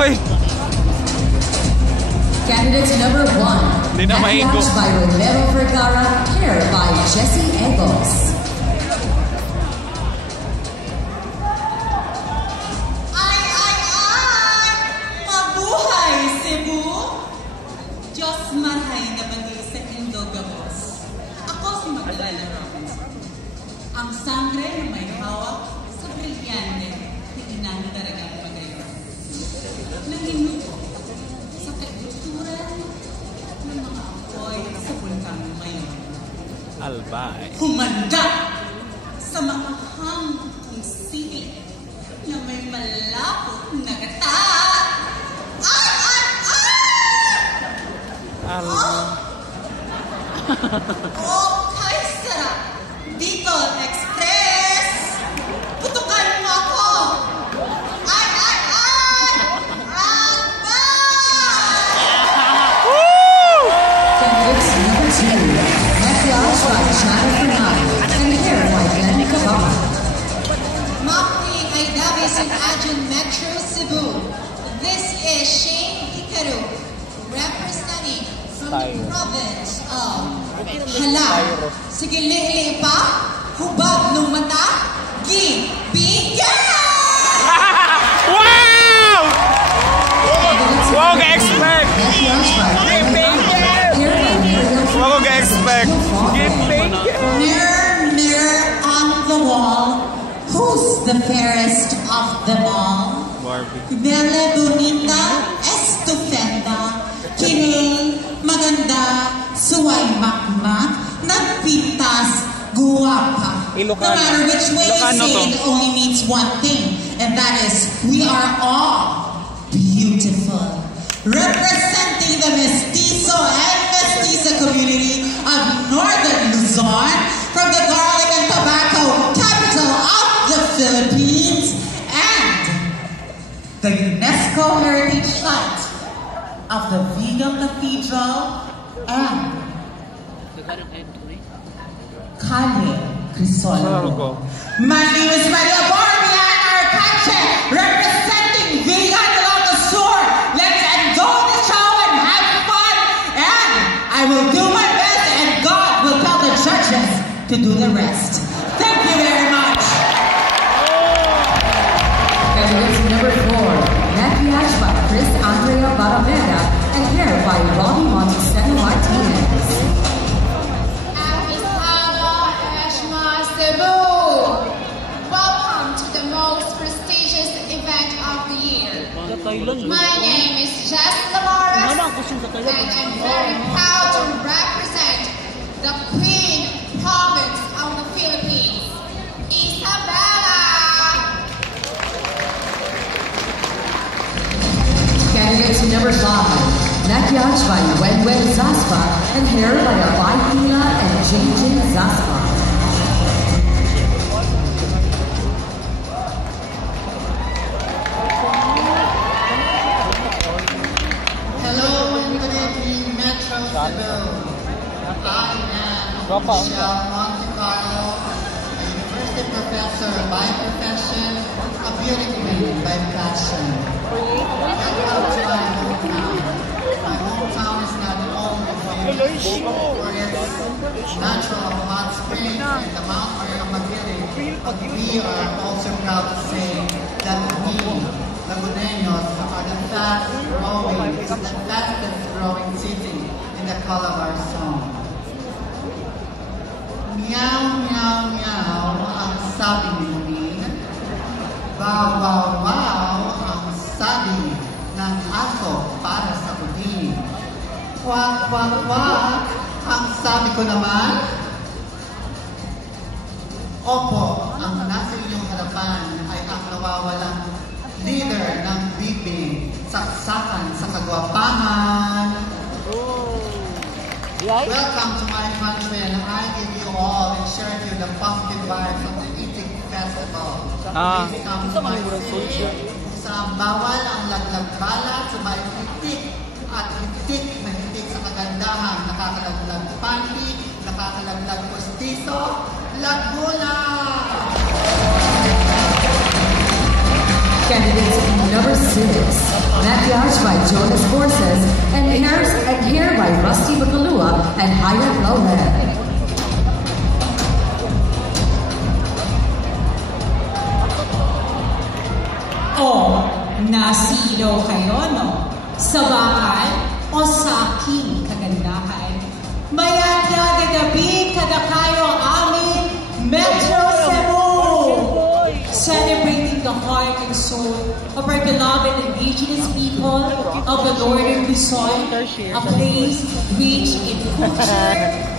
Hoy! Candidate number 1. Hindi na maigo. Maquillage by Romero Vergara, hair by Jessie Egos. Mabuhay, Cebu! Diyos mahay na bagay sa Indogabos. Ako si Magdalena Robinson. Ang sangre na may hawak sa brilyante na inandaragang magayon. Nanginuto sa kagusturan ng mga apoy sa bulkang mayon. Albay. Humanda sa makahang kong sili na may malapot na gata. Oh, kay sarap! Bicol Express! Putukan mo ako! Ay! Candidates number 2. Maquillage by Channel Fernand, and hair by Glenn Cabana. Mapwi ay Davis in Adjun Metro, Cebu. This is Shane Hikaru, representing from the province of Hala. Sige, lihi pa, hubad ng mata, gibigyan! Wow! Wow, ka-expect! Wow, ka-expect! Mirror, mirror on the wall, who's the fairest of them all? Barbie. Bella bonita, estupenda, kinil, maganda, suway makmak, nagpintas, guwapa. No matter which way you see it, it only means one thing, and that is, we are all beautiful. Representing the mestizo and mestiza community of Northern Luzon, from the garlic and tobacco capital of the Philippines, and the UNESCO Heritage Site of the Vigan Cathedral and Calle Crisol. My name is Maria Barbia Arcache, representing Vigan Ilocos Sur. Let's enjoy the show and have fun, and I will do my best, and God will tell the judges to do the rest. Thank you very much. Candidates number 4. Maquillage by Chris Andrea Barameda, and hair by Robbie Montesano Martinez. Cebu! Welcome to the most prestigious event of the year. My name is Jess Lamaras, and I'm very proud to represent the Queen Province of the Philippines, Isabela! Candidates number 5. Maquillage by Wenwen Zaspa, and hair by Abay Pila and Jinjin Zaspa. Cebu. I am Michelle Monte Carlo, a university professor by profession, a beauty queen by passion. Welcome to my hometown. My hometown is not only famous for its natural hot springs and the Mount Maria, but we are also proud to say that we, Laguneños, are the fastest growing city in the Calabar Zone. Meow, meow, meow, ang sabi ni Munin. Wow, wow, wow, ang sabi ng aso para sa udin. Kwak, kwak, kwak, ang sabi ko naman. Opo, ang nasa inyong harapan ay ang nawawalang leader ng bibig, saksakan sa kagwapangan. Welcome to my country, and I give you all and share with you the positive vibes of the Itik Festival. Please come to my city. Sa bawal ang laglag-bala, sumay hitik at hitik na hitik sa kagandahan, nakakalaglag panty, nakakalaglag postiso, Laguna! Candidates number 6. Maquillage by Jonas Forces, and hair by Rusty Bakalua and Hyatt Lowhead. O, nasilaw kayo, no? Sa bakal o sa aking kagandahan? Mayadya gagabi kada kayo aming Metro Cebu! Celebrating the heart and soul of our beloved indigenous people of the Northern Luzon, a place rich in culture,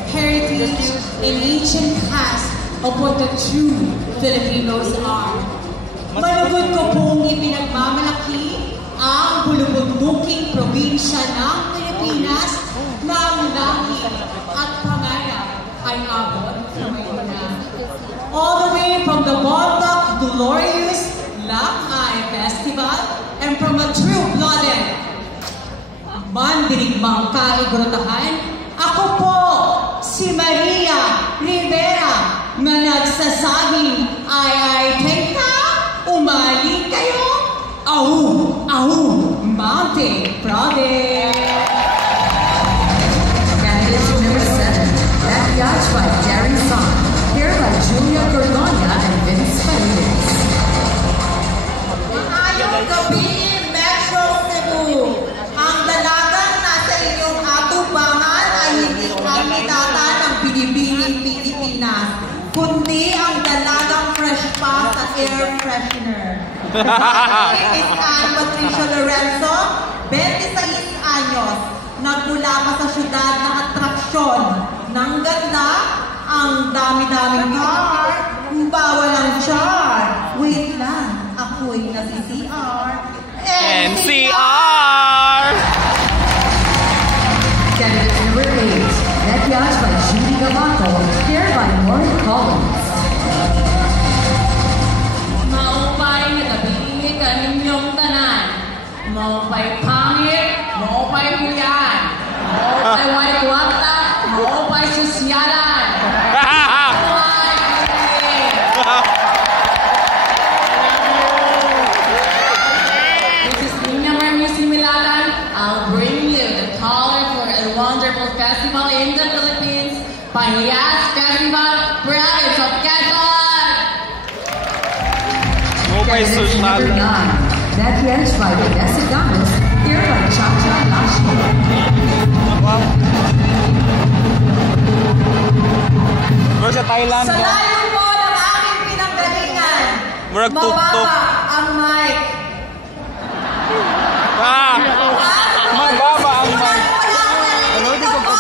heritage, and ancient past of what the true Filipinos are. Malugod ko pong ipinagmamalaki ang bulubunduking probinsya ng Pilipinas na ang langit at pangarap ay abot kamay na. All the way from the Bondoc Glorious Lakay Festival and from a true-blooded mandirigmang kaigurutahan, ako po si Maria Rivera na nagsasabing ay teka, umali kayo, Mountain Province. Candidate number 7, Maquillage by Gary Son, hair by Julia Gorgonia and Vince Fernandez. Maayong gabi, Metro Cebu. Ang dalagang nasa inyong atubangan ay hindi kandidata ng Binibining Pilipinas, kundi ang dalagang fresh pa sa air freshener. My name is Anne Patricia Lorenzo, 26 anyos. Nagmula pa sa syudad ng atraksyon ng ganda, ang dami-daming car, bawal ang char. Wait lang, ako'y nasi-CR. NCR! Candidate number 8, Maquillage by Judy Galato, hair by Maureen Collins. Maupay na gabi kaninyong tanan. Maupay pangit, maupay huyan. Maupay wariwata, maupay susyalan. Maupay This is Nina Marmusi Milalan. I'll bring you the color for a wonderful festival in the Philippines. Pahiyas Festival, Province of Quezon. Mobile Candidate social. number 9, Maquillage by Vanessa Gomez, hair by Chacha Lashi. Murag sa Thailand. Sa layo po ng aming pinanggalingan, Murag tuk-tuk. mababa ang mic. Ah! Mababa ang mic. Ano din ko po?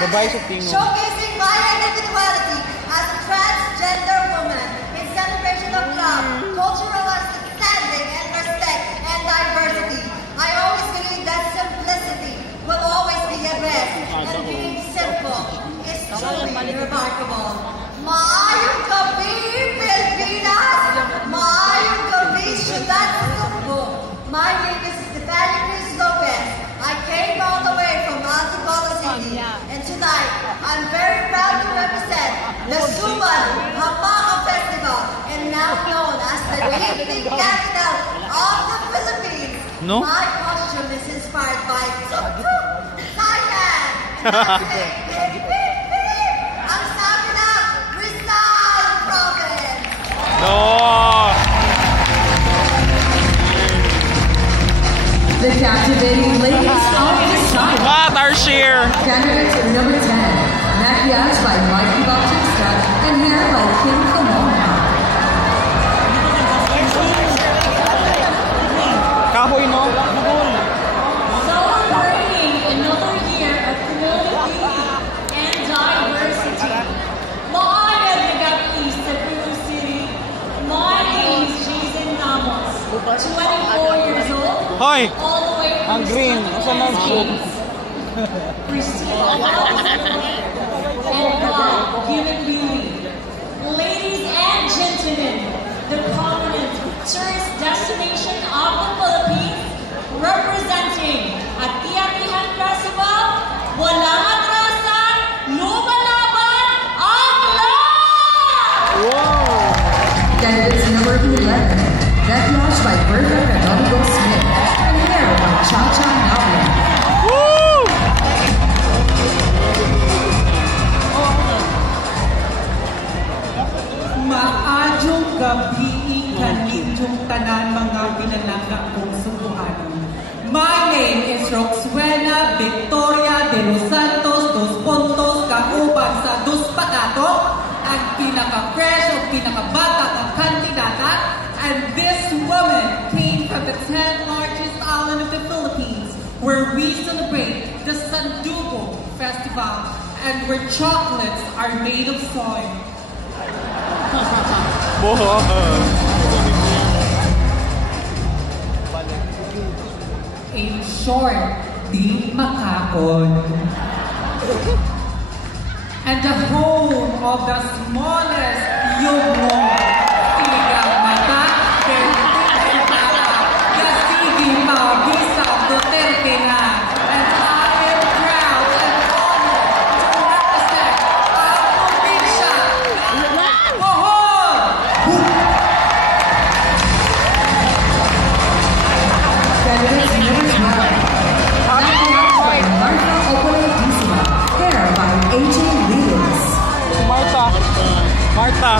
Babae sa tingin. Showcasing my individuality as a transgender woman in celebration of love, cultural understanding and respect and diversity. I always believe that simplicity will always be a best, and being simple is truly remarkable. Maayong gabi, Pilipinas! Maayong gabi, Ciudad Cebu! My name is Stephanie Cruz Lopez. I came all the way from Antipolo City, and tonight I'm very proud to represent the Suman Hapaka Festival, and now known as the evening capital of the Philippines. No? My costume is inspired by Thailand. Ang sabi ng Rizal Province. No! The captivating ladies of the sun. What our share? Candidate number 10, Maquillage by Mikey Bautista and hair by Kim Kimona. Kahoy, no? Celebrating another year of community and diversity. Maayong gabi sa Cebu City. My name is Jason Ramos, 24 years old. Hoy! All the way from Ang green. Asa na shoot? and God, human being. Ladies and gentlemen, the prominent tourist maquillage by Bertha Rodrigo Smith, and hair by Cha Cha Navia. Maadjong gabi kaninyong tanan mga binalaga kong subuhan. My name is Roxuela Victoria de los Santos dos Pontos, kauban sa Dos Patato, ang pinaka-fresh o pinaka-bata ng kandidata, and this woman came from the 10th largest island of the Philippines, where we celebrate the Sandugo Festival, and where chocolates are made of soy. In short, di makakon. And the home of the smallest yugong sigang mata, Kasigi Mabisa Duterte na. And I am proud and honored to represent ang probinsya ng Bohol. Candidates number 12. Maquillage by Martha Opolitissima, hair by AJ Williams. Martha.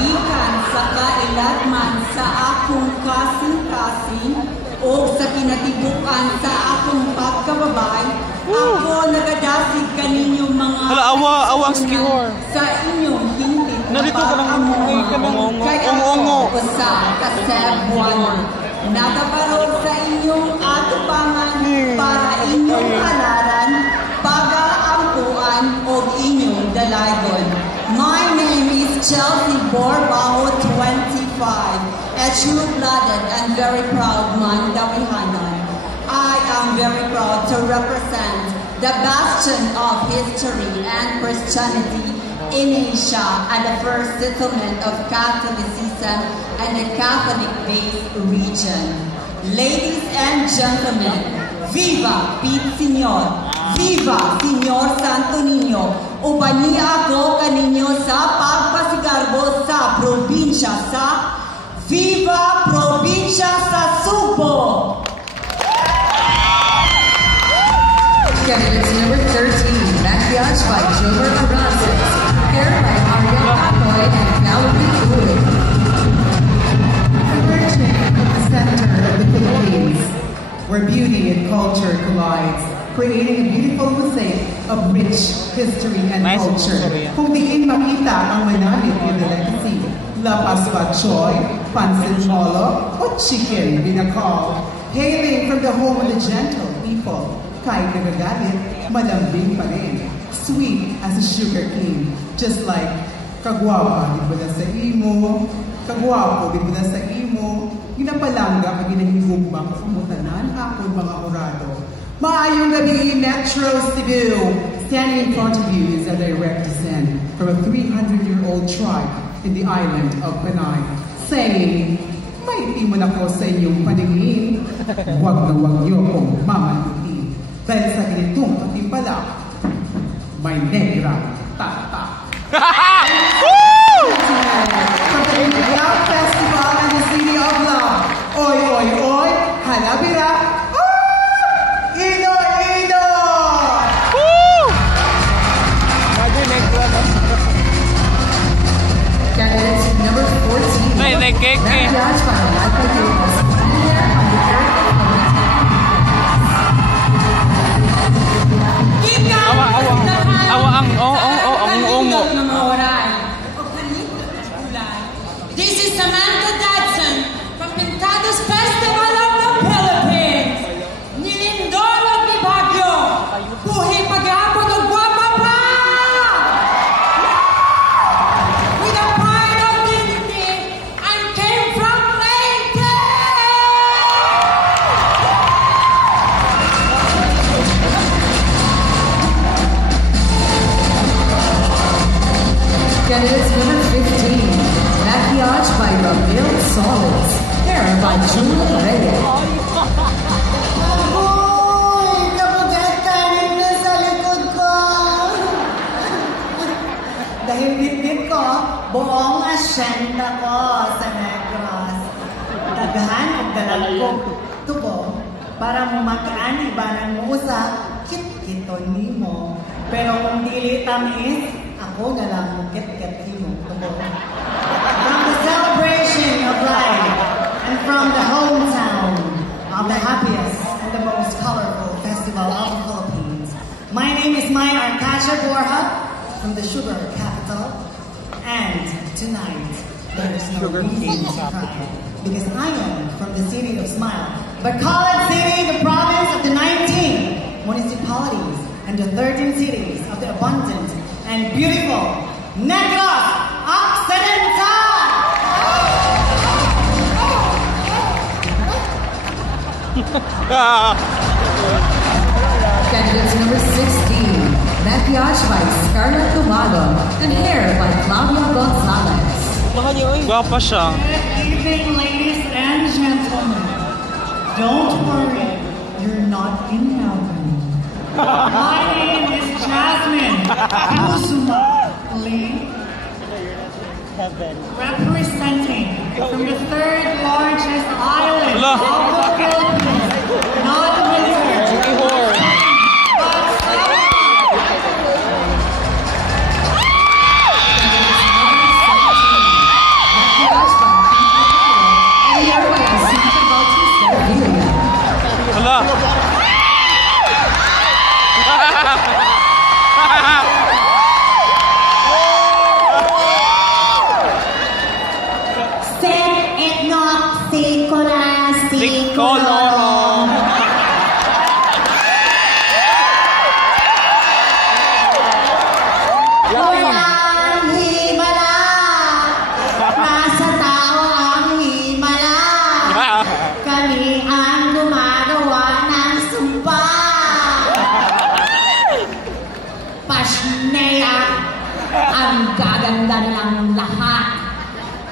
Gikan sa kailatman sa akong kasing-kasing o sa kinatibukan sa akong pagkababay, ako nagadasig kaninyo mga Hala, awang skill. sa inyong hindi Narito ka lang, kaya ungo. sa kasebuan. Nagabarog sa inyong atubangan para inyong halaran, pag-aampuan o inyong dalaygon. My name is Chelsea Borbaho, 25, a true-blooded and very proud Mandawihanan. I am very proud to represent the bastion of history and Christianity in Asia and the first settlement of Catholicism and the Catholic-based region. Ladies and gentlemen, viva Pete Senior! Viva Señor Santo Niño! Ubaniya ako kaninyo sa pagpasigarbo sa probinsya sa Viva Probinsya sa Subo! Candidates number 13. Maquillage by Jomer Arances, hair by Ariel Apoy and Valerie Ulit. Emerging from the center of the Philippines, where beauty and culture collides, creating a beautiful mosaic of rich history and culture. Kung diin makita ang manamit in the legacy, lapas ba choy, pansit molo, o chicken binakal, hailing from the home of the gentle people, kahit nagagalit, malambing pa rin, sweet as a sugar cane, just like kagwapa, di ba na sa imo, kagwapo, di ba na sa imo, ginapalangga, ginahihugmang sumutanan ako mga orado. Maayong gabi, Metro Cebu. Standing in front of you is a direct descent from a 300-year-old tribe in the island of Panay, saying, may timon ako sa inyong paningin, huwag na huwag niyo kong mamalutin. Dahil sa ganitong patimpala, may negra tata. From the Love Festival and the City of Love, oy, oy, oy, halabira, Ino, Ino! Candidates number 14. Maquillage by Malika Davis, hair by the This is Samantha Dodson from Pintados Festival of the Philippines. Nilindolog ni Baguio. Buhay paghapon ng guwapa pa! With a pride of dignity and came from Leyte! Candidates number 15. Maquillage by Ramil Solids, hair by Julie Reyes. Uy! Kapugat kanin na sa likod ko! Dahil bitbit ko, buong asyenda ko. para mo makaani ba ng usa, kit-kiton nimo. Pero kung dili tamis, ako na lang mo kit-kit nimo. From the celebration of life and from the hometown of the happiest and the most colorful festival of the Philippines. My name is Maya Arcacia Borja from the sugar capital, and tonight there is no reason to cry because I am from the city of Smile, Bacolod City, the province of the 19 municipalities and the 13 cities of the abundant and beautiful Negros Occidental. Candidates number 16, maquillage by Scarlett Tomago and hair by Claudia Gonzalez. Guwapa siya. Good evening, ladies and gentlemen. Don't worry, you're not in heaven. My name is Jasmine Kusuma Lee, representing from the third largest island of the Philippines, not Windsor.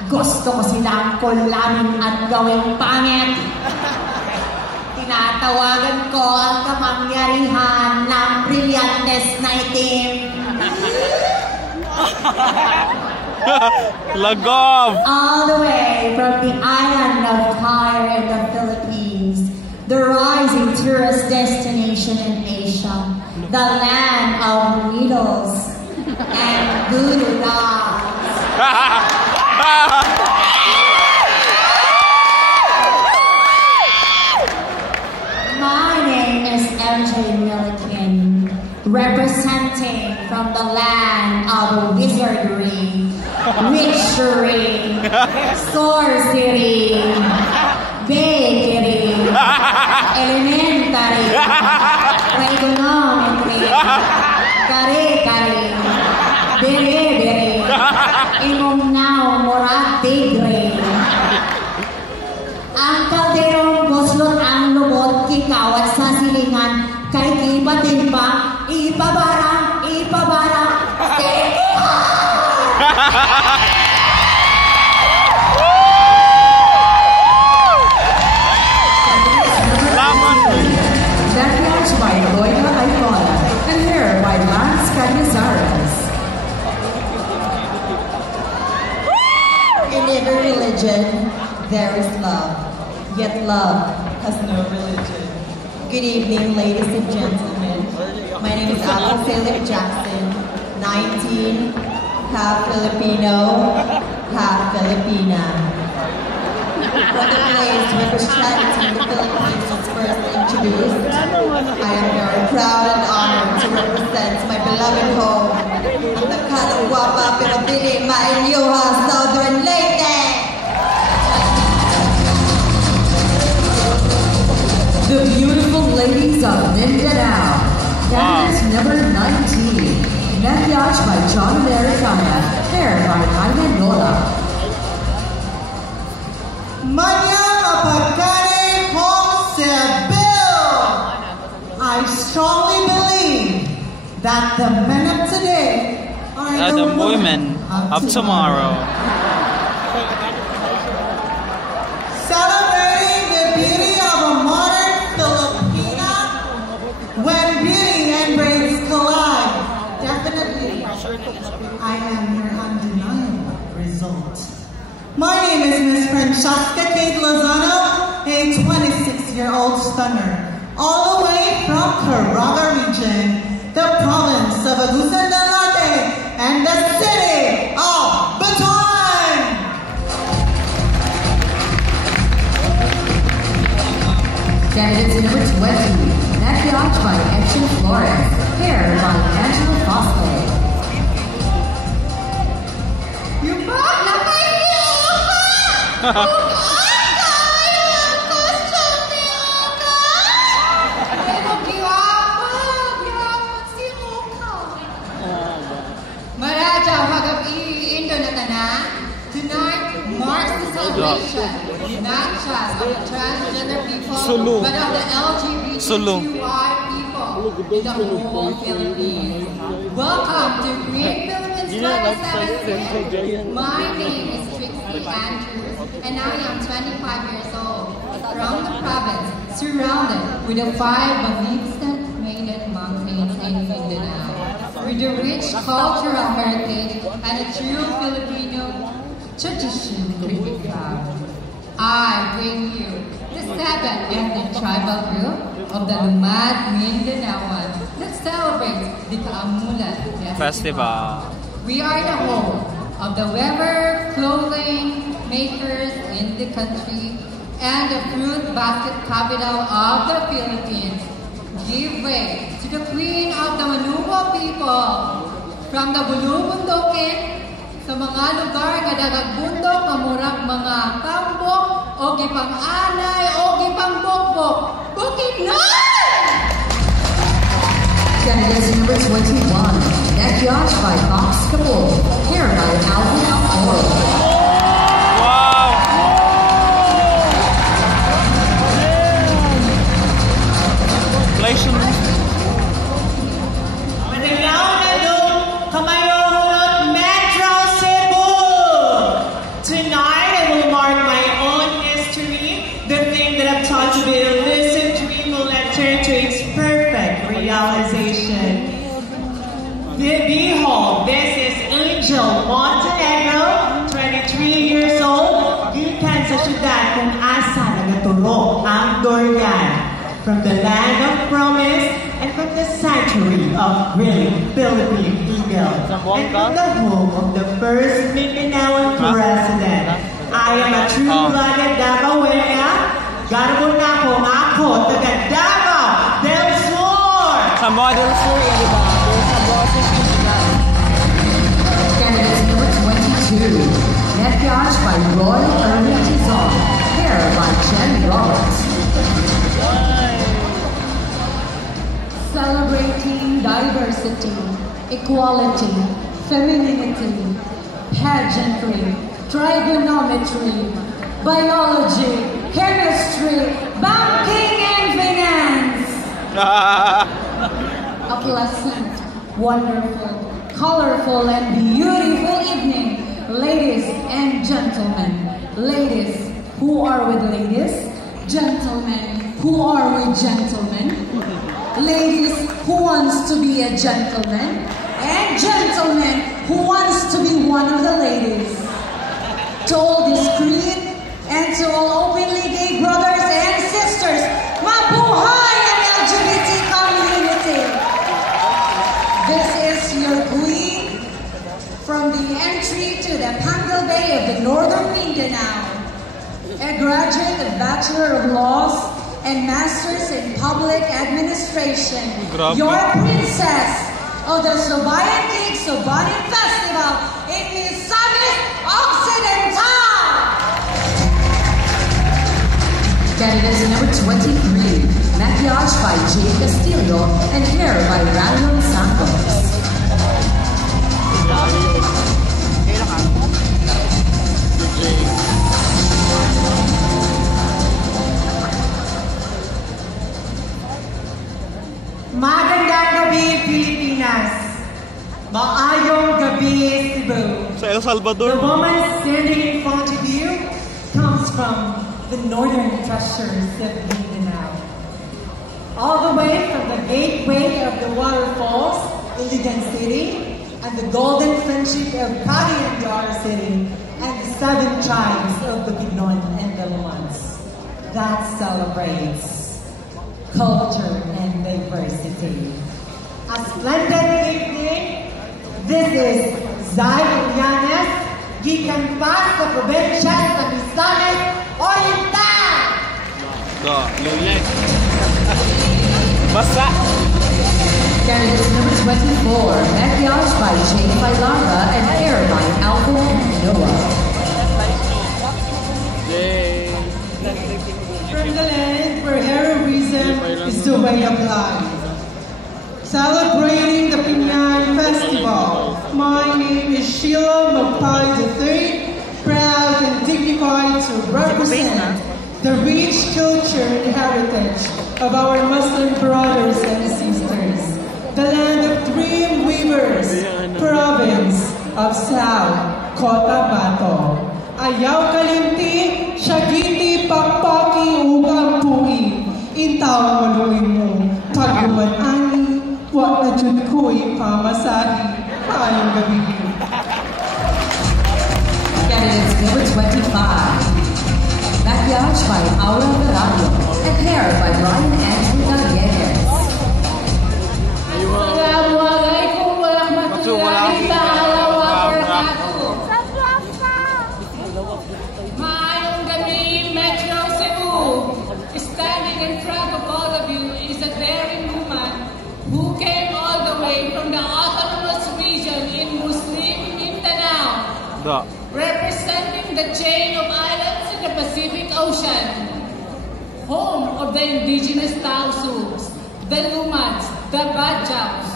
Gusto ko silang kulamin at gawing pangit. Tinatawagan ko ang kamangyarihan ng brilyantes na itim. Lagov! All the way from the island of Tyre in the Philippines, the rising tourist destination in Asia, the land of needles and voodoo dolls. My name is MJ Milliken, representing from the land of wizardry, witchery, sorcery, bakery, elementary, trigonometry, kare-kare, bere-bere, imong now morat tigre. Ang kalderong boslot ang lubot kikawat sa silingan kay ipatin pa, ipabarang, Maquillage by Loida Aycola and hair by Lance Canizares. In every religion, there is love, yet love has no religion. Good evening, ladies and gentlemen. My name is Alan Philip Jackson, 19, half Filipino, half Filipina. From the place where Christianity in the Philippines was first introduced, I am very proud and honored to represent my beloved home, ang nagkalang guwapa pero piling mainyuha, Southern Leyte! The beautiful ladies of Mindanao. Candidates number 19. Maquillage by John Americana. Hair by Jaime Nola. Manyang apagkani kong Bill. I strongly believe that the men of today are the women of tomorrow. Celebrating the beauty of a modern Filipina when beauty and brains collide. Definitely, I am your undeniable result. My name is Miss Francesca Kate Lozano, a 26-year-old stunner all the way from Caraga region, the province of Agusan del Norte, and the city of Bataan. Candidates number 20, Maquillage by Action Flores, hair by Angela Fosco. You bought na kayo! Tonight marks the celebration not just of the transgender people, but of the LGBTQI people in the whole Philippines. Welcome to Green Philippines 27. My name is Trixie Andrews, and I am 25 years old, from the province, surrounded with the 5 magnificent Maynard Mountains in Mindanao, with a rich cultural heritage and a true Filipino tradition cricket club. I bring you the 7th ethnic tribal group of the Lumad Mindanaoan that celebrates the Kaamulan Festival. We are the home of the Weber clothing makers in the country and the fruit basket capital of the Philippines. Give way to the queen of the Manuwa people from the Bulubundokin sa mga lugar nga dagagbundok kamurag mga kambok o gipang-anay o gipang-bokbok. Bukidnon! Candidates number 21, Maquillage by Fox Kabul, hair by Alvin Alforo. Wow! Congratulations! Tonight I will mark my own history. The thing that I've taught to be a listen dream will enter to its perfect realization. Behold, this is Angel Montenegro, 23 years old. Gikan sa syudad kung asa nagaturo ang Dorian. From the land of promise and from the sanctuary of great Philippine eagle. And from the home of the first Mindanaoan president. I am a true-blooded Davaoena. Garbo na po ako, taga Davao del Sur! Davao del Sur, yan diba? Candidates number 22, Maquillage by Roy Erwin Tizon, hair by Jen Roberts. Celebrating diversity, equality, femininity, pageantry, trigonometry, biology, chemistry, banking, and finance. A pleasant, wonderful, colorful, and beautiful evening, ladies and gentlemen. Ladies who are with ladies, gentlemen who are with gentlemen. Ladies who wants to be a gentleman, and gentlemen who wants to be one of the ladies. To all discreet and to all openly gay brothers and sisters, mabuhay ang LGBT community! This is your queen from the entry to the Pangal Bay of the Northern Mindanao, a graduate of Bachelor of Laws and Masters in Public Administration. Your princess of the Sobayan Cake Sobayan Festival in Misamis Occidental. Candidates number 23, Maquillage by Jay Castillo and hair by Randall Santos. Magandang gabi, Pilipinas. Maayong gabi, Cebu. Sa El Salvador. The woman standing in front of you comes from the northern treasures of Mindanao. All the way from the gateway of the waterfalls, Iligan City, and the golden friendship of Cagayan City, and the 7 tribes of Bukidnon and the Lumans. That celebrates culture, and diversity. A splendid evening. This is Zay Llanes, gikan pa sa probinsya sa Misamis Oriental. Lulit. Basa. Candidates number 24, Maquillage by Jane Bailara and Hair by Alvin Noah. Yay. From the land where heroism is the way of life. Celebrating the Pinyan Festival, my name is Sheila Magpay III, proud and dignified to represent the rich culture and heritage of our Muslim brothers and sisters, the land of Three Rivers, province of South Cotabato. Ayaw kalimti, syagiti, pakpaki, ugang pui, intaw maluin mo, pagluman ani, wak na jud ko'y pamasahi, paayong gabi. Candidates number 25, Maquillage by Aura Verano and Hair by Ryan Andrew Gallegos. Assalamualaikum warahmatullahi ta'ala wabarakatuh. Mayong gabi, Metro Cebu. Standing in front of all of you is a daring woman who came all the way from the autonomous region in Muslim Mindanao, representing the chain of islands in the Pacific Ocean, home of the indigenous Tausubs, the Lumans, the Badjaus.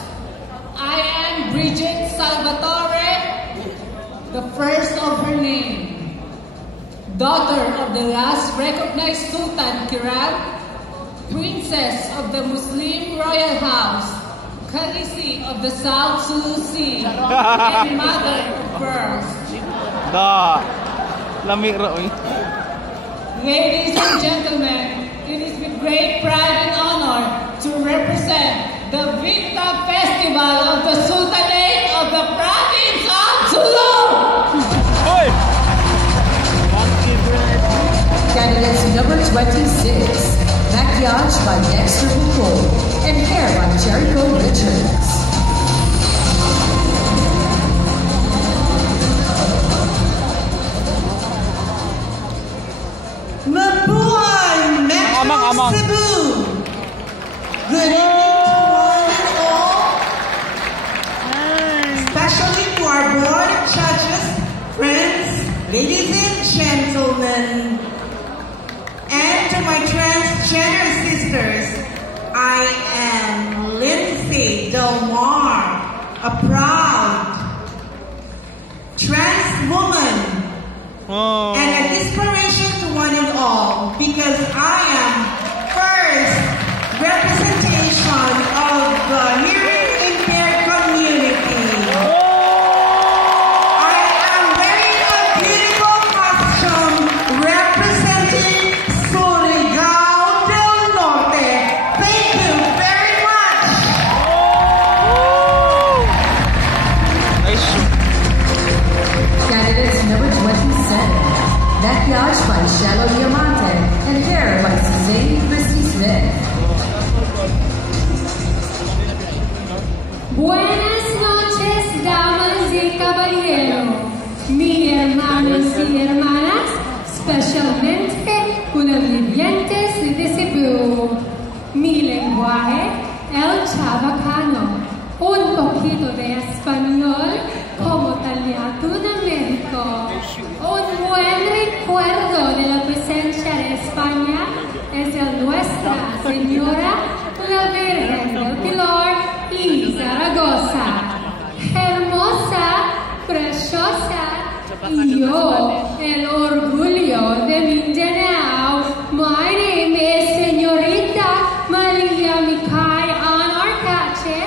I am Bridget Salvatore, the first of her name, daughter of the last recognized Sultan Kiran, princess of the Muslim royal house, Khaleesi of the South Sulu Sea, and mother of pearls. Ladies and gentlemen, it is with great pride and honor to represent the Vinta Festival of the Sultanate of the province of Sulu. Candidates number 26, Maquillage by Dexter Bucol and Hair by Jericho Richards. Mabuhay, Metro Cebu! Good evening to one and all, especially to our board of judges, friends, ladies and gentlemen, and to my transgender sisters. I am Lindsay Del Mar, a proud trans woman. And an inspiration to one and all, because I am first representation of the hearing impaired community. I am wearing a beautiful costume representing Surigao del Norte. Thank you very much. Candidates number 27, Maquillage by Shallow Diamante and Hair by Suzanne Christie Smith. Buenas noches, damas y caballeros, mis hermanos y hermanas, especialmente cunavivientes de Cebu. Mi lenguaje, el chabacano, un poquito de español como Taliato de México. Un buen recuerdo de la presencia de España es el Nuestra Señora, la Virgen del Pilar y Zaragoza. Hermosa, preciosa, y yo, el orgullo de Mindanao. My name is Señorita Maria Mikay Anarcache,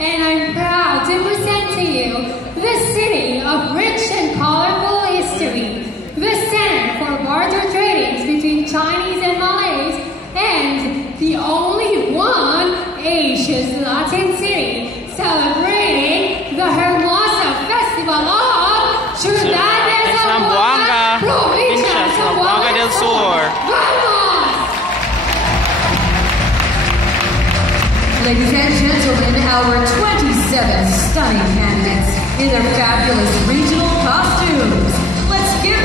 and I'm proud to present to you the city of rich and colorful history, the center for barter tradings between Chinese and Malays, and the only one Asia's Latin city celebrating the Hermosa Festival of Ciudad de Zamboanga, provincia de Zamboanga del Sur. ¡Vamos! Ladies and gentlemen, our 27 stunning candidates in their fabulous regional costumes. Let's give them